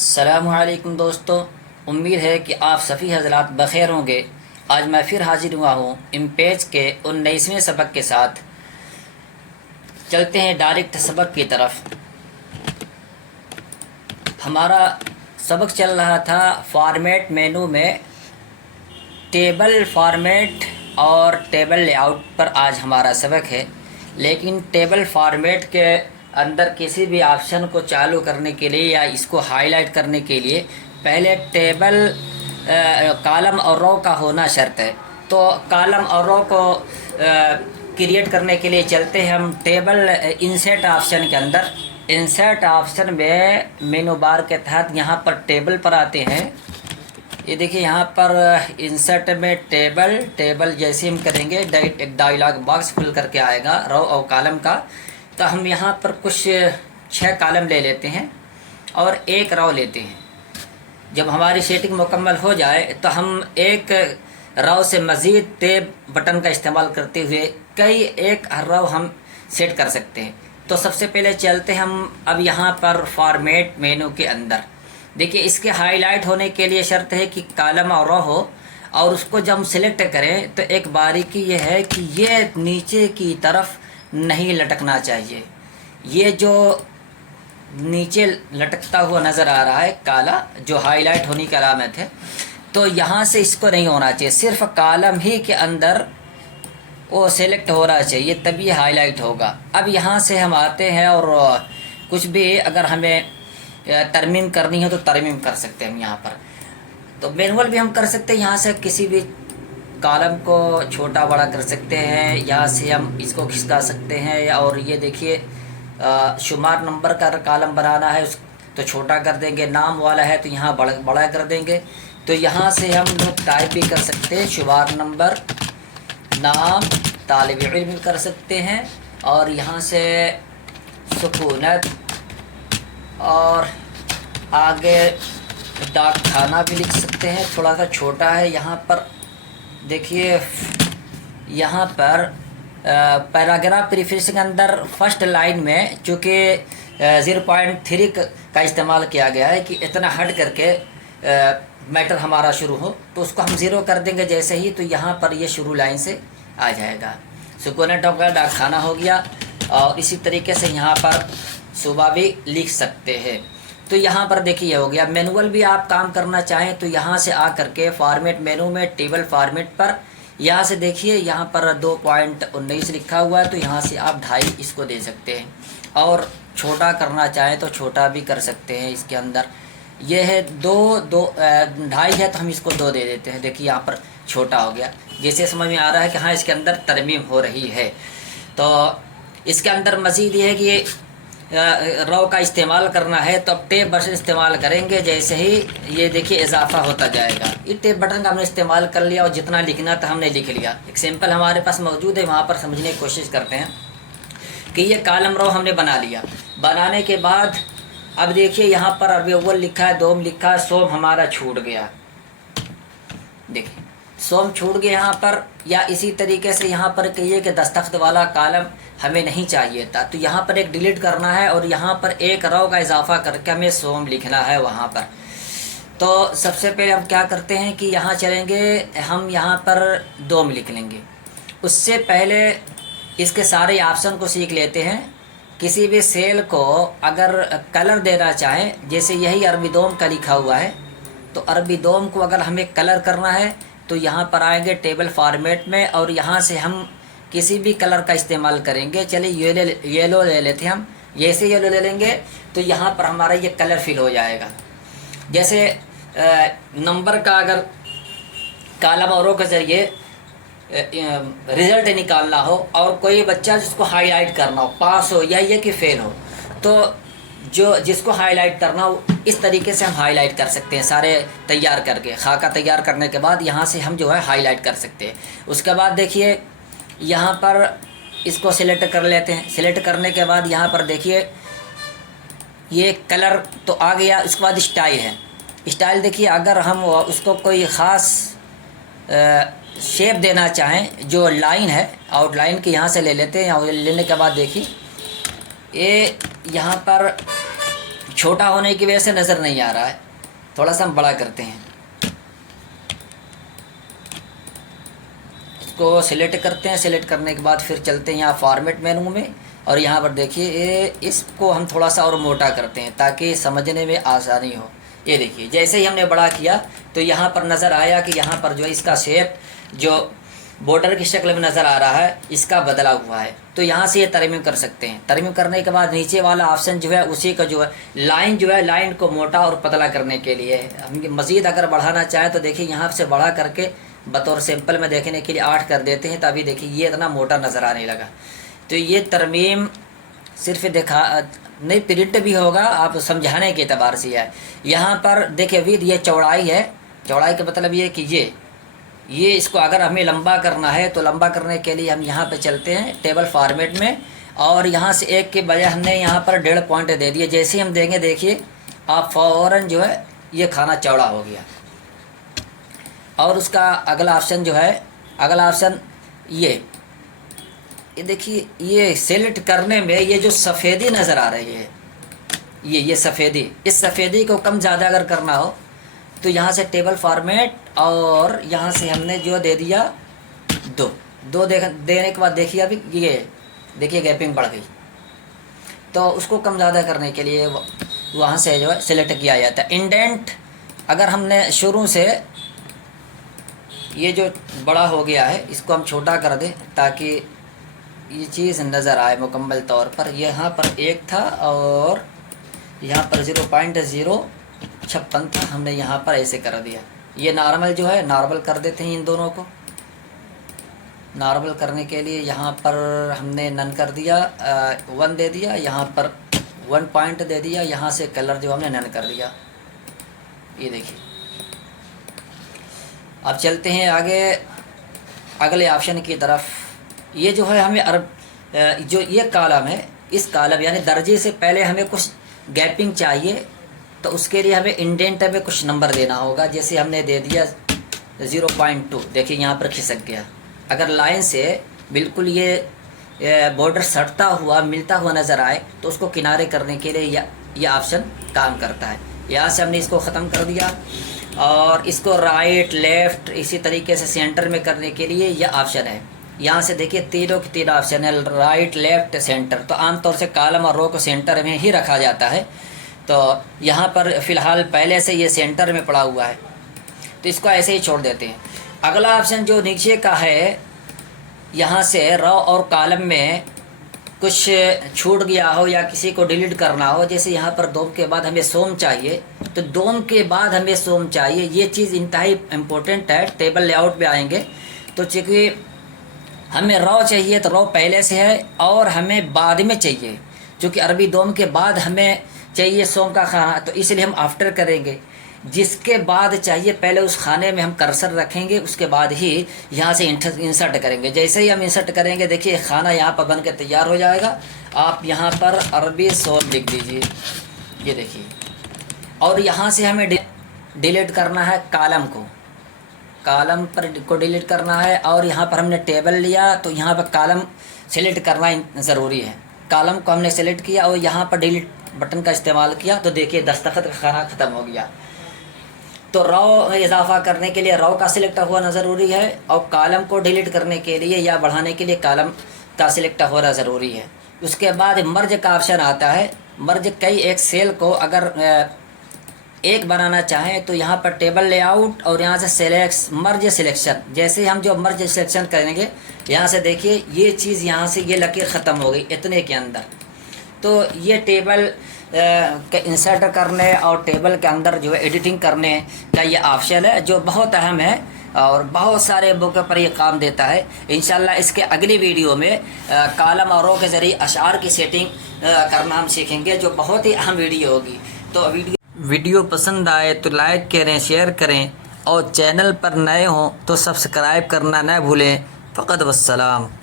अस्सलामुअलैकुम दोस्तों, उम्मीद है कि आप सभी हजरात बखैर होंगे। आज मैं फिर हाजिर हुआ हूँ इम्पेज के 19वें सबक के साथ। चलते हैं डायरेक्ट सबक की तरफ। हमारा सबक चल रहा था फॉर्मेट मेनू में टेबल फॉर्मेट और टेबल लेआउट पर आज हमारा सबक है। लेकिन टेबल फॉर्मेट के अंदर किसी भी ऑप्शन को चालू करने के लिए या इसको हाईलाइट करने के लिए पहले टेबल कॉलम और रो का होना शर्त है। तो कॉलम और रो को क्रिएट करने के लिए चलते हैं हम टेबल इंसर्ट ऑप्शन के अंदर। इंसर्ट ऑप्शन में मेनू बार के तहत यहाँ पर टेबल पर आते हैं। ये देखिए यहाँ पर इंसर्ट में टेबल जैसे हम करेंगे एक डायलॉग बॉक्स खुल करके आएगा रो और कॉलम का। तो हम यहाँ पर कुछ 6 कॉलम ले लेते हैं और एक रो लेते हैं। जब हमारी सेटिंग मुकम्मल हो जाए तो हम एक रो से मज़ीद टैब बटन का इस्तेमाल करते हुए एक रो हम सेट कर सकते हैं। तो सबसे पहले चलते हैं हम अब यहाँ पर फॉर्मेट मेनू के अंदर। देखिए, इसके हाईलाइट होने के लिए शर्त है कि कॉलम और रो हो, और उसको जब हम सिलेक्ट करें तो एक बारीकी ये है कि ये नीचे की तरफ नहीं लटकना चाहिए। ये जो नीचे लटकता हुआ नज़र आ रहा है काला, जो हाईलाइट होने की अलामत है, तो यहाँ से इसको नहीं होना चाहिए। सिर्फ कॉलम ही के अंदर वो सेलेक्ट हो रहा चाहिए, तभी हाईलाइट होगा। अब यहाँ से हम आते हैं और कुछ भी अगर हमें तरमीम करनी है तो तरमीम कर सकते हैं हम यहाँ पर। तो मैनुअल भी हम कर सकते हैं, यहाँ से किसी भी कॉलम को छोटा बड़ा कर सकते हैं, यहाँ से हम इसको खिसका सकते हैं। और ये देखिए, शुमार नंबर का कॉलम बनाना है तो छोटा कर देंगे, नाम वाला है तो यहाँ बड़ा कर देंगे। तो यहाँ से हम लोग टाइप भी कर सकते हैं, शुमार नंबर, नाम, तालिब इल्म कर सकते हैं। और यहाँ से सुकूनत और आगे डाक खाना भी लिख सकते हैं। थोड़ा सा छोटा है यहाँ पर। देखिए, यहाँ पर पैराग्राफ प्रीफिक्स के अंदर फर्स्ट लाइन में चूँकि 0.3 का इस्तेमाल किया गया है कि इतना हट करके मैटर हमारा शुरू हो, तो उसको हम 0 कर देंगे जैसे ही, तो यहाँ पर ये शुरू लाइन से आ जाएगा। सुकूनत हो गया, डाक खाना हो गया, और इसी तरीके से यहाँ पर सुबह भी लिख सकते हैं। तो यहाँ पर देखिए हो गया। मैनुअल भी आप काम करना चाहें तो यहाँ से आ करके फॉर्मेट मेनू में टेबल फॉर्मेट पर यहाँ से देखिए, यहाँ पर 2.19 लिखा हुआ है, तो यहाँ से आप 2.5 इसको दे सकते हैं। और छोटा करना चाहें तो छोटा भी कर सकते हैं। इसके अंदर ये है 2.5 है तो हम इसको 2 दे देते हैं। देखिए यहाँ पर छोटा हो गया, जैसे समझ में आ रहा है कि हाँ इसके अंदर तरमीम हो रही है। तो इसके अंदर मज़ीद ये है कि रो का इस्तेमाल करना है तो अब टैब बटन इस्तेमाल करेंगे। जैसे ही ये देखिए इजाफा होता जाएगा। ये टैब बटन का हमने इस्तेमाल कर लिया और जितना लिखना था हमने लिख लिया। एक सैंपल हमारे पास मौजूद है, वहाँ पर समझने की कोशिश करते हैं कि ये कॉलम रो हमने बना लिया। बनाने के बाद अब देखिए यहाँ पर अरबी अव्वल लिखा है, दोम लिखा है, सोम हमारा छूट गया। देखिए सोम छूट गया यहाँ पर। या इसी तरीके से यहाँ पर कहिए कि दस्तखत वाला कॉलम हमें नहीं चाहिए था, तो यहाँ पर एक डिलीट करना है और यहाँ पर एक रो का इजाफा करके हमें सोम लिखना है वहाँ पर। तो सबसे पहले हम क्या करते हैं कि यहाँ चलेंगे, हम यहाँ पर दोम लिख लेंगे। उससे पहले इसके सारे ऑप्शन को सीख लेते हैं। किसी भी सेल को अगर कलर देना चाहें, जैसे यही अरबी दोम का लिखा हुआ है, तो अरबी दोम को अगर हमें कलर करना है तो यहाँ पर आएंगे टेबल फॉर्मेट में और यहाँ से हम किसी भी कलर का इस्तेमाल करेंगे। चलिए येलो ले लेते हैं हम। जैसे येलो ले लेंगे तो यहाँ पर हमारा ये कलर फिल हो जाएगा। जैसे नंबर का अगर कॉलम और रो के ज़रिए रिज़ल्ट निकालना हो और कोई बच्चा जिसको हाईलाइट करना हो, पास हो या ये कि फेल हो, तो जिसको हाईलाइट करना हो इस तरीके से हम हाईलाइट कर सकते हैं। सारे तैयार करके खाका तैयार करने के बाद यहाँ से हम जो है हाईलाइट कर सकते हैं। उसके बाद देखिए यहाँ पर इसको सिलेक्ट कर लेते हैं। सिलेक्ट करने के बाद यहाँ पर देखिए ये कलर तो आ गया। उसके बाद स्टाइल है। स्टाइल देखिए, अगर हम उसको कोई ख़ास शेप देना चाहें, जो लाइन है आउटलाइन की यहाँ से ले लेते हैं। लेने के बाद देखिए ये यहाँ पर छोटा होने की वजह से नज़र नहीं आ रहा है, थोड़ा सा हम बड़ा करते हैं। इसको सिलेक्ट करते हैं, सिलेक्ट करने के बाद फिर चलते हैं यहाँ फॉर्मेट मेनू में, और यहाँ पर देखिए ये इसको हम थोड़ा सा और मोटा करते हैं ताकि समझने में आसानी हो। ये देखिए जैसे ही हमने बड़ा किया तो यहाँ पर नज़र आया कि यहाँ पर जो है इसका शेप जो बॉर्डर की शक्ल में नज़र आ रहा है इसका बदला हुआ है। तो यहाँ से ये तरमीम कर सकते हैं। तरमीम करने के बाद नीचे वाला ऑप्शन जो है उसी का जो है लाइन जो है लाइन को मोटा और पतला करने के लिए हम मज़ीद अगर बढ़ाना चाहें तो देखिए यहाँ से बढ़ा करके बतौर सिंपल में देखने के लिए 8 कर देते हैं, तभी देखिए ये इतना मोटा नज़र आने लगा। तो ये तरमीम सिर्फ देखा नहीं, प्रिंट भी होगा, आप समझाने के एतबार से है। यहाँ पर देखिए विद ये चौड़ाई है, चौड़ाई का मतलब ये कि ये इसको अगर हमें लंबा करना है तो लंबा करने के लिए हम यहाँ पे चलते हैं टेबल फॉर्मेट में, और यहाँ से 1 के बजाय हमने यहाँ पर 1.5 पॉइंट दे दिए। जैसे ही हम देंगे देखिए आप फ़ौरन जो है ये खाना चौड़ा हो गया। और उसका अगला ऑप्शन जो है, अगला ऑप्शन ये देखिए ये सेलेक्ट करने में ये जो सफ़ेदी नज़र आ रही है, ये सफ़ेदी, इस सफ़ेदी को कम ज़्यादा अगर करना हो तो यहाँ से टेबल फॉर्मेट, और यहाँ से हमने जो दे दिया 2 देने के बाद देखिए अभी ये देखिए गैपिंग बढ़ गई। तो उसको कम ज़्यादा करने के लिए वहाँ से जो है सिलेक्ट किया जाता है। इंडेंट अगर हमने शुरू से ये जो बड़ा हो गया है इसको हम छोटा कर दें ताकि ये चीज़ नज़र आए मुकम्मल तौर पर। यहाँ पर 1 था और यहाँ पर 0.056 था, हमने यहाँ पर ऐसे कर दिया। ये नॉर्मल जो है नॉर्मल कर देते हैं, इन दोनों को नॉर्मल करने के लिए यहाँ पर हमने नन कर दिया, 1 दे दिया, यहाँ पर 1 पॉइंट दे दिया, यहाँ से कलर जो हमने नन कर दिया। ये देखिए अब चलते हैं आगे अगले ऑप्शन की तरफ। ये जो है हमें जो ये कॉलम है, इस कॉलम यानी दर्जे से पहले हमें कुछ गैपिंग चाहिए, तो उसके लिए हमें इंडेंट में कुछ नंबर देना होगा। जैसे हमने दे दिया 0.2, देखिए यहाँ पर खिसक गया। अगर लाइन से बिल्कुल ये बॉर्डर सटता हुआ मिलता हुआ नज़र आए तो उसको किनारे करने के लिए यह ऑप्शन काम करता है। यहाँ से हमने इसको ख़त्म कर दिया, और इसको राइट लेफ़्ट इसी तरीके से सेंटर में करने के लिए यह ऑप्शन है। यहाँ से देखिए तीनों के 3 ऑप्शन है, राइट लेफ़्ट सेंटर। तो आमतौर से कॉलम और रो को सेंटर में ही रखा जाता है, तो यहाँ पर फ़िलहाल पहले से ये सेंटर में पड़ा हुआ है, तो इसको ऐसे ही छोड़ देते हैं। अगला ऑप्शन जो नीचे का है, यहाँ से रो और कॉलम में कुछ छूट गया हो या किसी को डिलीट करना हो, जैसे यहाँ पर दोम के बाद हमें सोम चाहिए, तो दोम के बाद हमें सोम चाहिए। ये चीज़ इंतहाई इम्पोर्टेंट है। टेबल लेआउट पे आएंगे तो चूँकि हमें रो चाहिए तो रो पहले से है, और हमें बाद में चाहिए क्योंकि अरबी दोम के बाद हमें चाहिए सोम का खाना, तो इसलिए हम आफ्टर करेंगे। जिसके बाद चाहिए पहले उस खाने में हम कर्सर रखेंगे, उसके बाद ही यहाँ से इंसर्ट करेंगे। जैसे ही हम इंसर्ट करेंगे देखिए खाना यहाँ पर बन के तैयार हो जाएगा। आप यहाँ पर अरबी सोम लिख दीजिए, ये देखिए। और यहाँ से हमें डिलीट करना है कॉलम को, कॉलम पर को डिलीट करना है, और यहाँ पर हमने टेबल लिया तो यहाँ पर कॉलम सेलेक्ट करना ज़रूरी है। कॉलम को हमने सेलेक्ट किया और यहाँ पर डिलीट बटन का इस्तेमाल किया तो देखिए दस्तखत का खाना ख़त्म हो गया। तो रो इजाफा करने के लिए रो का सिलेक्ट होना ज़रूरी है, और कॉलम को डिलीट करने के लिए या बढ़ाने के लिए कॉलम का सिलेक्ट होना ज़रूरी है। उसके बाद मर्ज का ऑप्शन आता है। मर्ज कई एक सेल को अगर एक बनाना चाहें तो यहाँ पर टेबल लेआउट और यहाँ से मर्ज सिलेक्शन, जैसे हम जो मर्ज सिलेक्शन करेंगे यहाँ से देखिए ये चीज़ यहाँ से ये लकीर ख़त्म हो गई इतने के अंदर। तो ये टेबल के इंसर्ट करने और टेबल के अंदर जो है एडिटिंग करने का ये ऑप्शन है जो बहुत अहम है और बहुत सारे मौके पर ये काम देता है। इंशाल्लाह इसके अगली वीडियो में कॉलम और रो के ज़रिए अशार की सेटिंग करना हम सीखेंगे जो बहुत ही अहम वीडियो होगी। तो वीडियो पसंद आए तो लाइक करें, शेयर करें, और चैनल पर नए हों तो सब्सक्राइब करना न भूलें। फ़कत वस्सलाम।